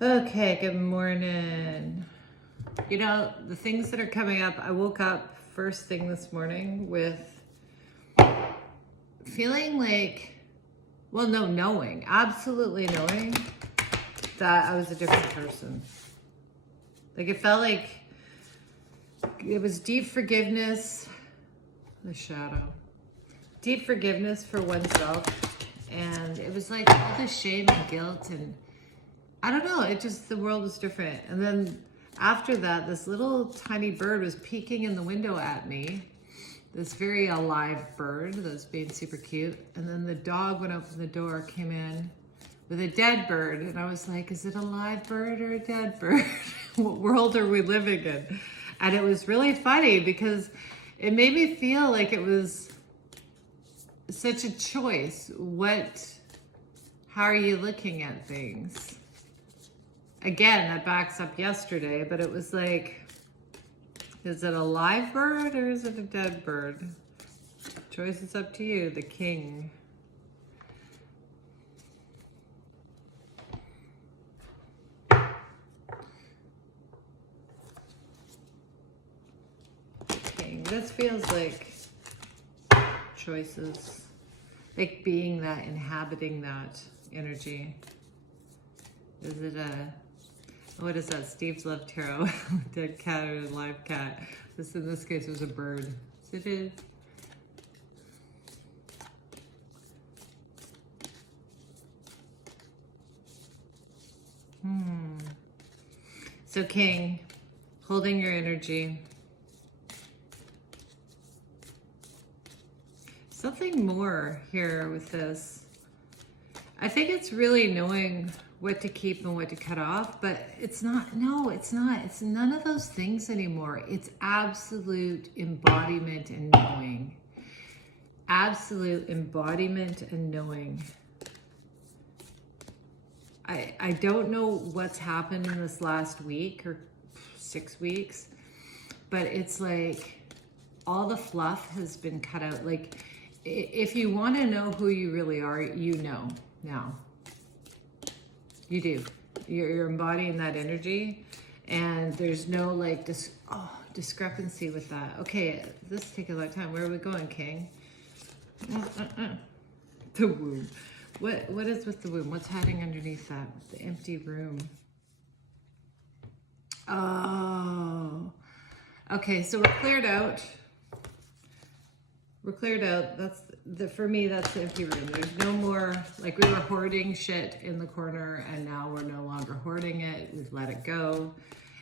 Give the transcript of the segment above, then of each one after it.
Okay, good morning. You know, the things that are coming up, I woke up first thing this morning with feeling like, knowing, absolutely knowing that I was a different person. Like it felt like it was deep forgiveness, the shadow, deep forgiveness for oneself. And it was like all the shame and guilt and I don't know, the world was different. And then after that, this little tiny bird was peeking in the window at me. This very alive bird that was being super cute. And then the dog went open the door, came in with a dead bird. And I was like, is it a live bird or a dead bird? What world are we living in? And it was really funny because it made me feel like it was such a choice. How are you looking at things? Again, that backs up yesterday, but it was like, is it a live bird or is it a dead bird? Choice is up to you, the king. King. This feels like choices, like being that, inhabiting that energy. Is it what is that? Steve's Love Tarot, dead cat or a live cat. This in this case was a bird. So it is. So King, holding your energy. Something more here with this. I think it's really knowing what to keep and what to cut off, but it's not, no, it's not. It's none of those things anymore. It's absolute embodiment and knowing. Absolute embodiment and knowing. I don't know what's happened in this last week or 6 weeks, but it's like all the fluff has been cut out. Like if you want to know who you really are, you know now. You do. You're embodying that energy, and there's no like discrepancy with that. Okay, this is taking a lot of time. Where are we going, King? The womb. What is with the womb? What's hiding underneath that? The empty room. Oh. Okay, so we're cleared out. We're cleared out. For me, that's the empty room. There's no more, like we were hoarding shit in the corner and now we're no longer hoarding it. We've let it go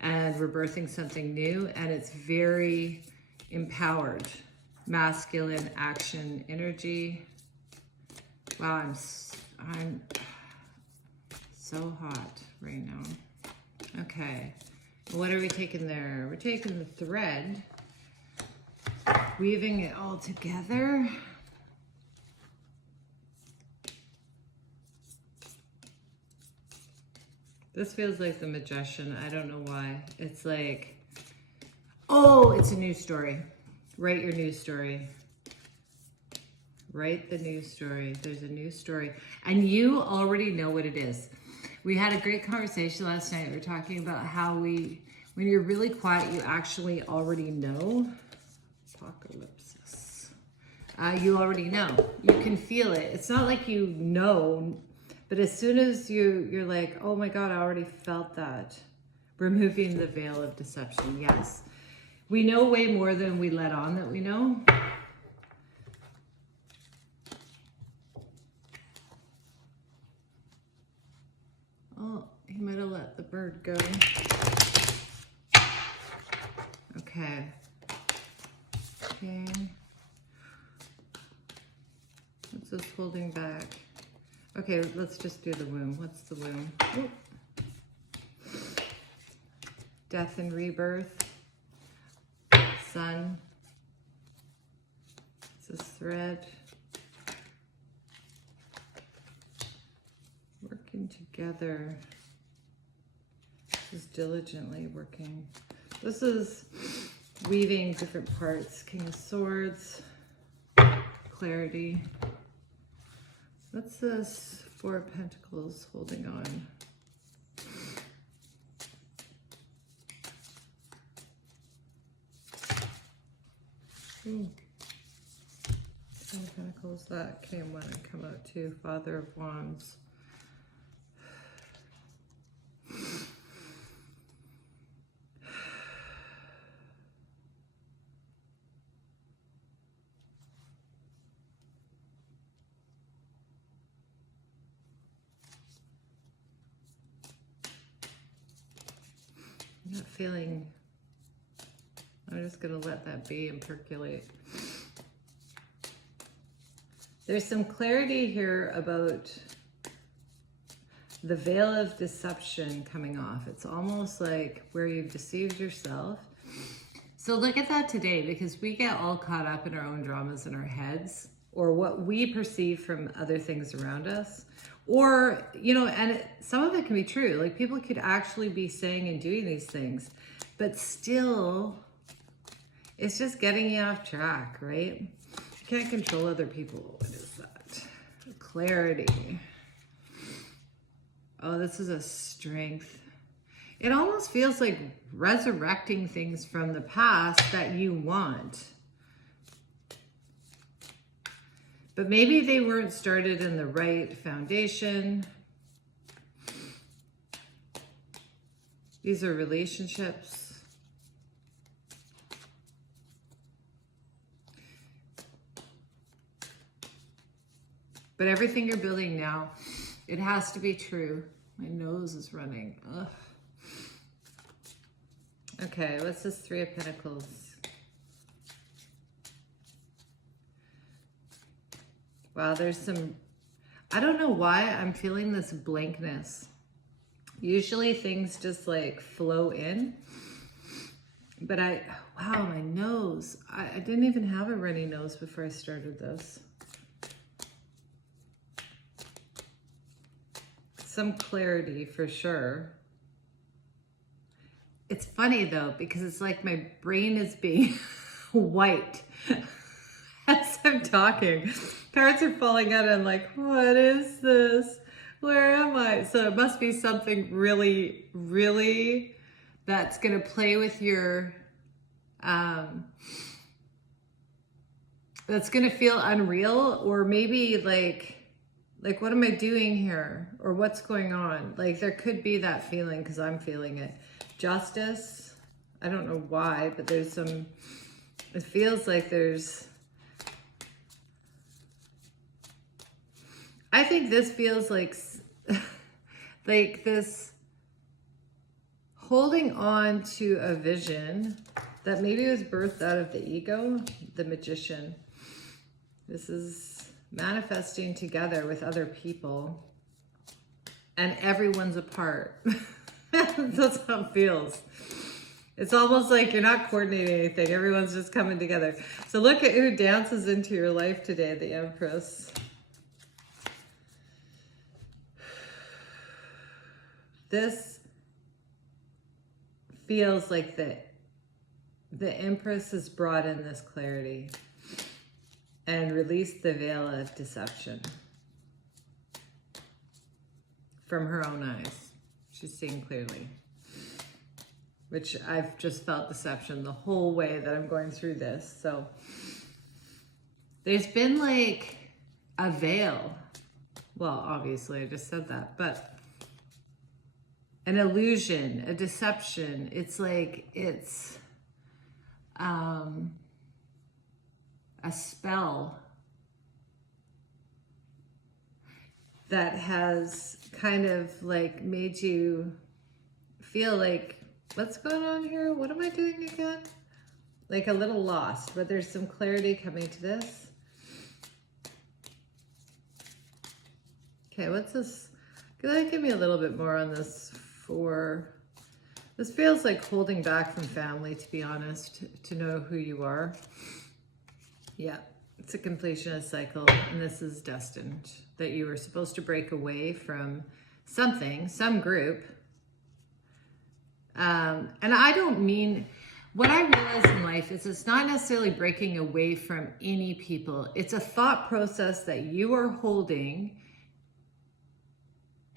and we're birthing something new, and it's very empowered, masculine action energy. Wow, I'm so hot right now. Okay, what are we taking there? We're taking the thread, weaving it all together. This feels like the Magician. I don't know why. It's like, oh, it's a news story. Write your news story. Write the news story. There's a news story. And you already know what it is. We had a great conversation last night. We were talking about how when you're really quiet, you actually already know. Apocalypse. You already know. You can feel it. It's not like you know, but as soon as you're like, oh my God, I already felt that. Removing the veil of deception. Yes. We know way more than we let on that we know. Oh, he might have let the bird go. Okay. Okay. What's this holding back? Okay, let's just do the womb. What's the womb? Ooh. Death and rebirth. Sun. It's a thread. Working together. This is diligently working. This is weaving different parts. King of Swords. Clarity. What's this? Four of Pentacles holding on. Ooh. Ten of Pentacles, that came when it come out too. Father of Wands. I'm not feeling, I'm just going to let that be and percolate. There's some clarity here about the veil of deception coming off. It's almost like where you've deceived yourself. So look at that today, because we get all caught up in our own dramas in our heads, or what we perceive from other things around us. Or, you know, and some of it can be true. Like, people could actually be saying and doing these things, but still, it's just getting you off track, right? You can't control other people. What is that? Clarity. Oh, this is a strength. It almost feels like resurrecting things from the past that you want. But maybe they weren't started in the right foundation. These are relationships. But everything you're building now, it has to be true. My nose is running. Ugh. Okay, what's this Three of Pentacles? Wow, there's some, I don't know why I'm feeling this blankness. Usually things just like flow in. But wow, my nose. I didn't even have a runny nose before I started this. Some clarity for sure. It's funny though, because it's like my brain is being white as I'm talking. Cards are falling out and I'm like, what is this? Where am I? So it must be something really, really that's going to play with your, that's going to feel unreal, or maybe like, what am I doing here? Or what's going on? Like, there could be that feeling, because I'm feeling it. Justice. I don't know why, but there's some, it feels like there's, I think this feels like this holding on to a vision that maybe was birthed out of the ego, the Magician. This is manifesting together with other people, and everyone's apart. That's how it feels. It's almost like you're not coordinating anything. Everyone's just coming together. So look at who dances into your life today, the Empress. This feels like the Empress has brought in this clarity and released the veil of deception from her own eyes. She's seeing clearly, which I've just felt deception the whole way that I'm going through this. So there's been like a veil. Well, obviously I just said that, but an illusion, a deception. It's like, it's a spell that has kind of like made you feel like, what's going on here? What am I doing again? Like a little lost, but there's some clarity coming to this. Okay, what's this? Could I give me a little bit more on this? This feels like holding back from family, to be honest, to know who you are. Yeah, it's a completion of cycle, and this is destined, that you were supposed to break away from something, some group. And I don't mean, what I realize in life is it's not necessarily breaking away from any people. It's a thought process that you are holding,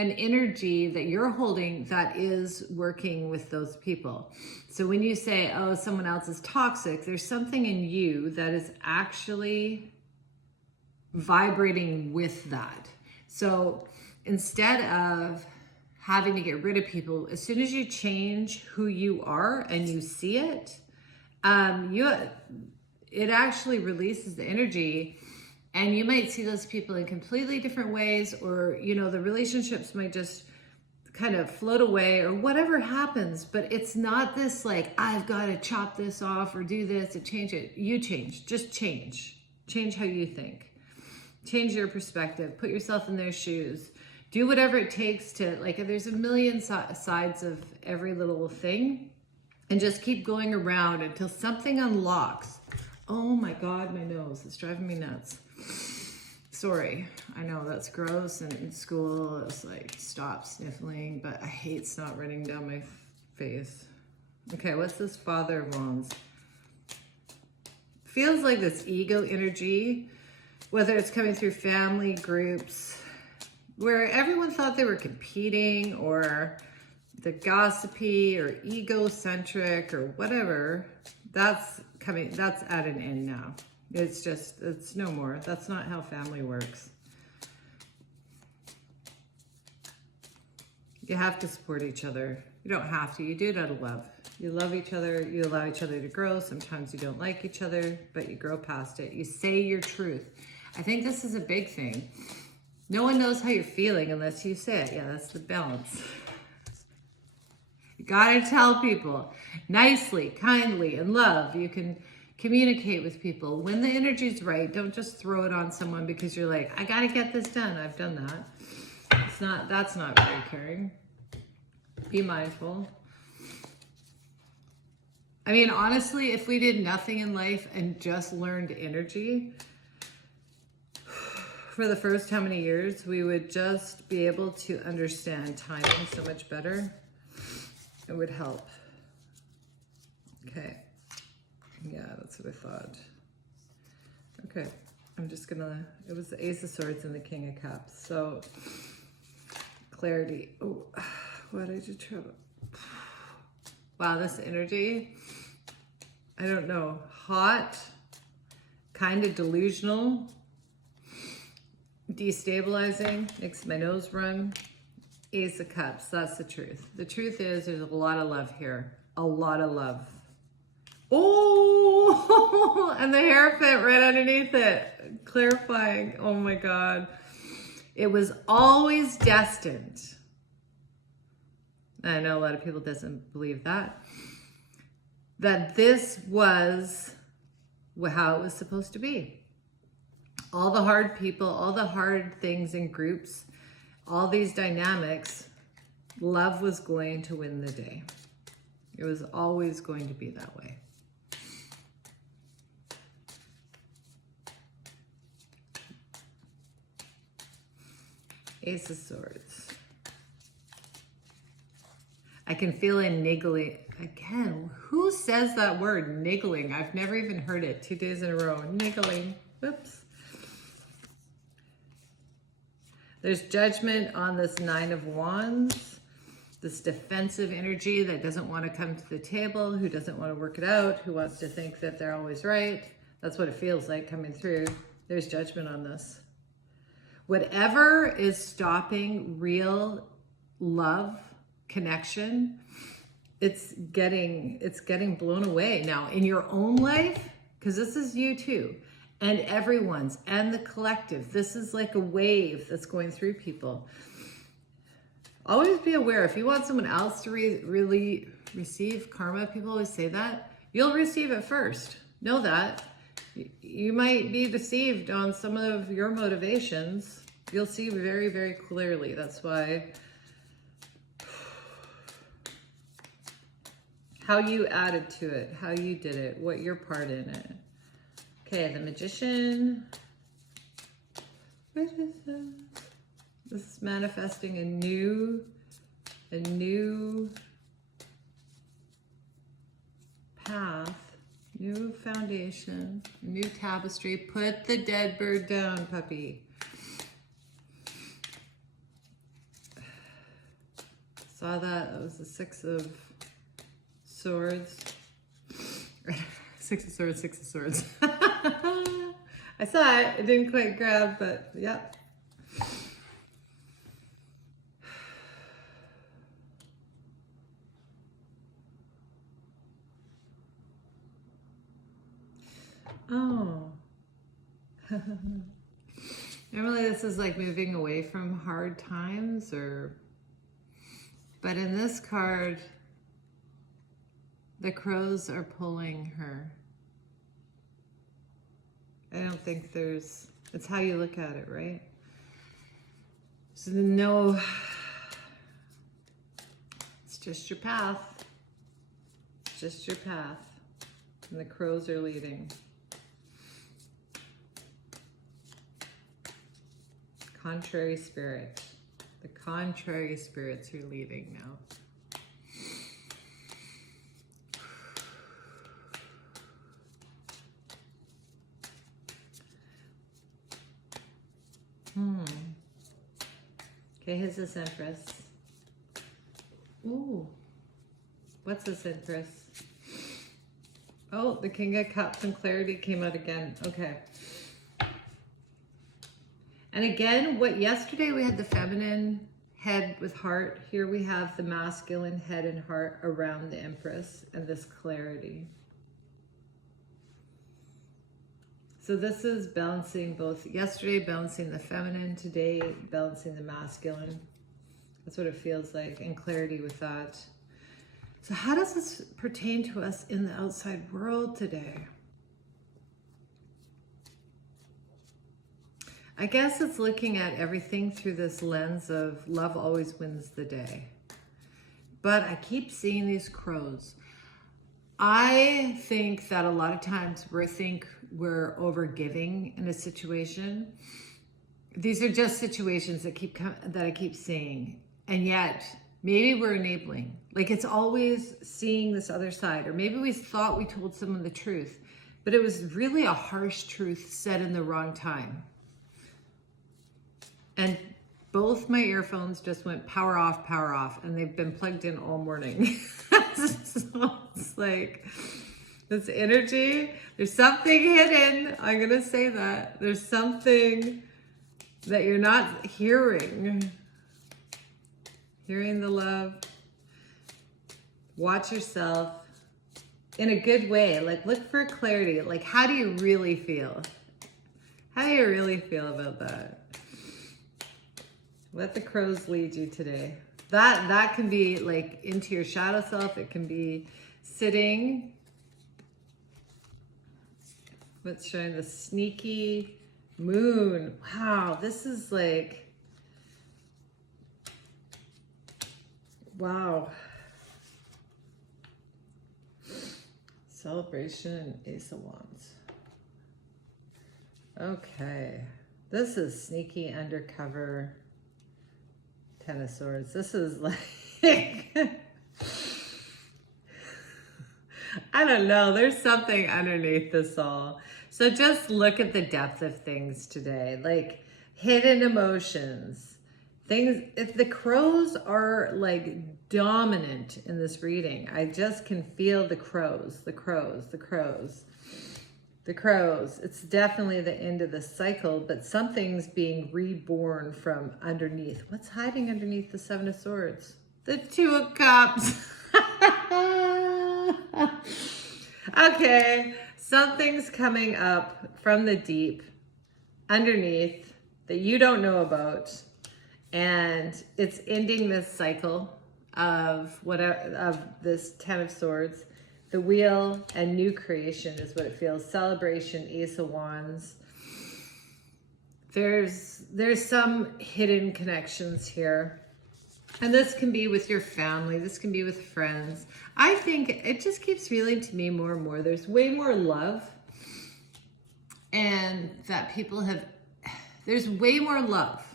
an energy that you're holding that is working with those people. So when you say, oh, someone else is toxic, there's something in you that is actually vibrating with that. So instead of having to get rid of people, as soon as you change who you are and you see it, it actually releases the energy. And you might see those people in completely different ways, or, you know, the relationships might just kind of float away or whatever happens. But it's not this like, I've got to chop this off or do this to change it. You change, just change. Change how you think. Change your perspective. Put yourself in their shoes. Do whatever it takes to, like, there's a million sides of every little thing. And just keep going around until something unlocks. Oh my God, my nose, it's driving me nuts. Sorry, I know that's gross, and in school it's like, stop sniffling, but I hate snot running down my face. Okay, what's this Father of Wands? Feels like this ego energy, whether it's coming through family groups, where everyone thought they were competing, or the gossipy or egocentric or whatever, that's at an end now. It's no more. That's not how family works. You have to support each other. You don't have to, you do it out of love. You love each other, you allow each other to grow. Sometimes you don't like each other, but you grow past it. You say your truth. I think this is a big thing. No one knows how you're feeling unless you say it. Yeah, that's the balance. You gotta tell people nicely, kindly, in love. You can communicate with people. When the energy's right, don't just throw it on someone because you're like, I gotta get this done. I've done that. That's not very caring. Be mindful. I mean, honestly, if we did nothing in life and just learned energy for the first how many years, we would just be able to understand timing so much better. It would help. Okay. Yeah, that's what I thought. Okay. I'm just gonna, it was the Ace of Swords and the King of Cups. So, clarity. Oh, what did you try? Wow, this energy. I don't know. Hot, kind of delusional, destabilizing, makes my nose run. Ace of Cups, that's the truth. The truth is there's a lot of love here. A lot of love. Oh, and the hairpin right underneath it. Clarifying. Oh my God. It was always destined. I know a lot of people doesn't believe that. That this was how it was supposed to be. All the hard people, all the hard things in groups, all these dynamics, love was going to win the day. It was always going to be that way. Ace of Swords. I can feel a niggling. Again, who says that word, niggling? I've never even heard it 2 days in a row. Niggling. Whoops. There's judgment on this Nine of Wands, this defensive energy that doesn't want to come to the table, who doesn't want to work it out, who wants to think that they're always right. That's what it feels like coming through. There's judgment on this. Whatever is stopping real love, connection, it's getting blown away now in your own life, because this is you too. And everyone's, and the collective. This is like a wave that's going through people. Always be aware, if you want someone else to really receive karma, people always say that, you'll receive it first. Know that. You might be deceived on some of your motivations. You'll see very, very clearly. That's why how you added to it, how you did it, what your part in it. Okay, the Magician. What is this? This is manifesting a new path, new foundation, new tapestry. Put the dead bird down, puppy. Saw that. That was the Six of Swords. Six of Swords, Six of Swords. I saw it. It didn't quite grab, but yep. Oh. Normally this is like moving away from hard times, but in this card, the crows are pulling her. I don't think it's how you look at it, right? So no, it's just your path. It's just your path. And the crows are leading. Contrary spirit. The contrary spirits are leading now. Okay, here's this Empress. Ooh. What's this Empress? Oh, the King of Cups and clarity came out again. Okay. And again, yesterday we had the feminine head with heart. Here we have the masculine head and heart around the Empress and this clarity. So this is balancing both, yesterday balancing the feminine, today balancing the masculine. That's what it feels like, and clarity with that. So how does this pertain to us in the outside world today? I guess it's looking at everything through this lens of love always wins the day. But I keep seeing these crows. I think that a lot of times we're overgiving in a situation. These are just situations that I keep seeing. And yet, maybe we're enabling. Like it's always seeing this other side. Or maybe we thought we told someone the truth, but it was really a harsh truth said in the wrong time. And both my earphones just went power off, and they've been plugged in all morning. So it's like this energy, there's something hidden. I'm going to say that. There's something that you're not hearing. Hearing the love. Watch yourself in a good way. Like look for clarity. Like how do you really feel? How do you really feel about that? Let the crows lead you today. That can be like into your shadow self. It can be sitting. What's showing? The sneaky moon. Wow, this is like, wow. Celebration and Ace of Wands. Okay, this is sneaky undercover. Ten of Swords. This is like, I don't know. There's something underneath this all. So just look at the depth of things today, like hidden emotions, things. If the crows are like dominant in this reading, I just can feel the crows, the crows, the crows. The crows. It's definitely the end of the cycle, but something's being reborn from underneath. What's hiding underneath the Seven of Swords? The Two of Cups. Okay, something's coming up from the deep underneath that you don't know about, and it's ending this cycle of this Ten of Swords. The wheel and new creation is what it feels. Celebration, Ace of Wands. There's some hidden connections here. And this can be with your family. This can be with friends. I think it just keeps feeling to me more and more. There's way more love. And that people there's way more love.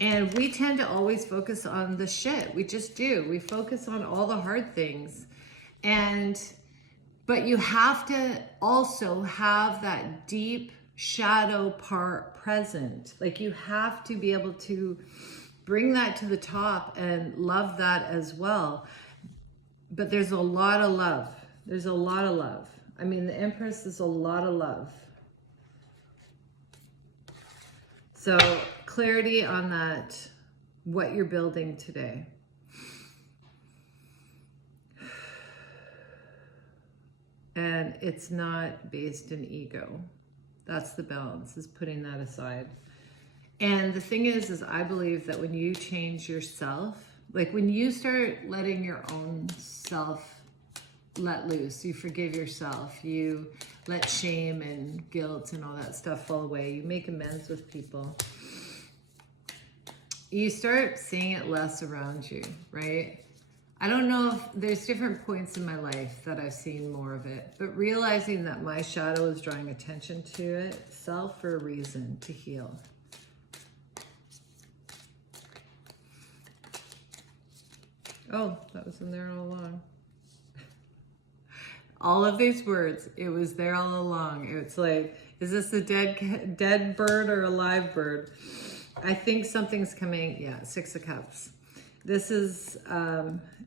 And we tend to always focus on the shit. We just do. We focus on all the hard things. But you have to also have that deep shadow part present. Like you have to be able to bring that to the top and love that as well. But there's a lot of love. There's a lot of love. I mean, the Empress is a lot of love. So clarity on that, what you're building today. And it's not based in ego. That's the balance, is putting that aside. And the thing is I believe that when you change yourself, like when you start letting your own self let loose, you forgive yourself, you let shame and guilt and all that stuff fall away, you make amends with people, you start seeing it less around you, right? I don't know if there's different points in my life that I've seen more of it, but realizing that my shadow is drawing attention to itself for a reason, to heal. Oh, that was in there all along. All of these words, it was there all along. It's like, is this a dead bird or a live bird? I think something's coming. Yeah, Six of Cups. This is,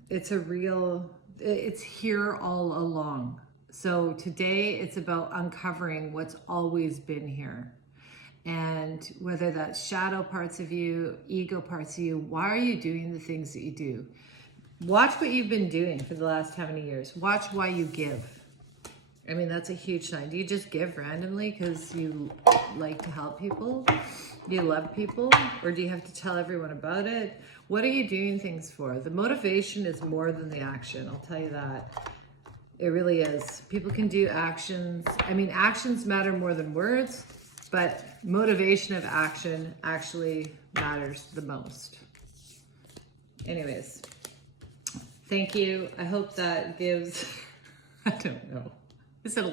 it's here all along. So today it's about uncovering what's always been here. And whether that's shadow parts of you, ego parts of you, why are you doing the things that you do? Watch what you've been doing for the last how many years. Watch why you give. I mean, that's a huge sign. Do you just give randomly because you like to help people? Do you love people? Or do you have to tell everyone about it? What are you doing things for? The motivation is more than the action. I'll tell you that. It really is. People can do actions. I mean, actions matter more than words, but motivation of action actually matters the most. Anyways. Thank you. I hope that gives, I don't know. Is it a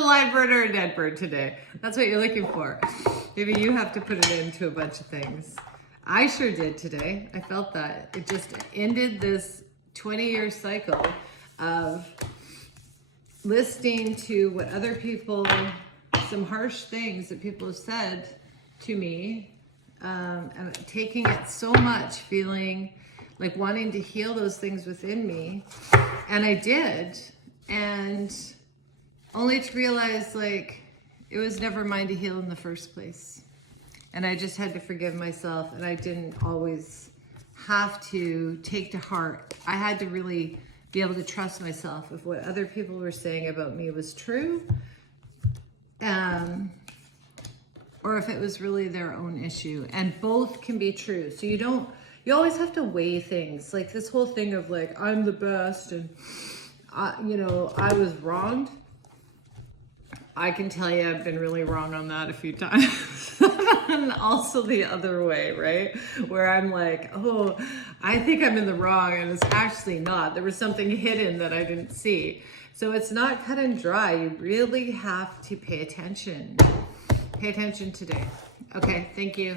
live bird or a dead bird today? That's what you're looking for. Maybe you have to put it into a bunch of things. I sure did today. I felt that. It just ended this 20-year cycle of listening to what other people, some harsh things that people have said to me, and taking it so much, feeling like wanting to heal those things within me. And I did. And only to realize like it was never mine to heal in the first place. And I just had to forgive myself, and I didn't always have to take to heart. I had to really be able to trust myself if what other people were saying about me was true, or if it was really their own issue. And both can be true. So you always have to weigh things. Like this whole thing of like, I'm the best and I was wronged. I can tell you I've been really wrong on that a few times. And also the other way, right? Where I'm like, oh, I think I'm in the wrong, and it's actually not. There was something hidden that I didn't see. So it's not cut and dry. You really have to pay attention. Pay attention today. Okay, thank you.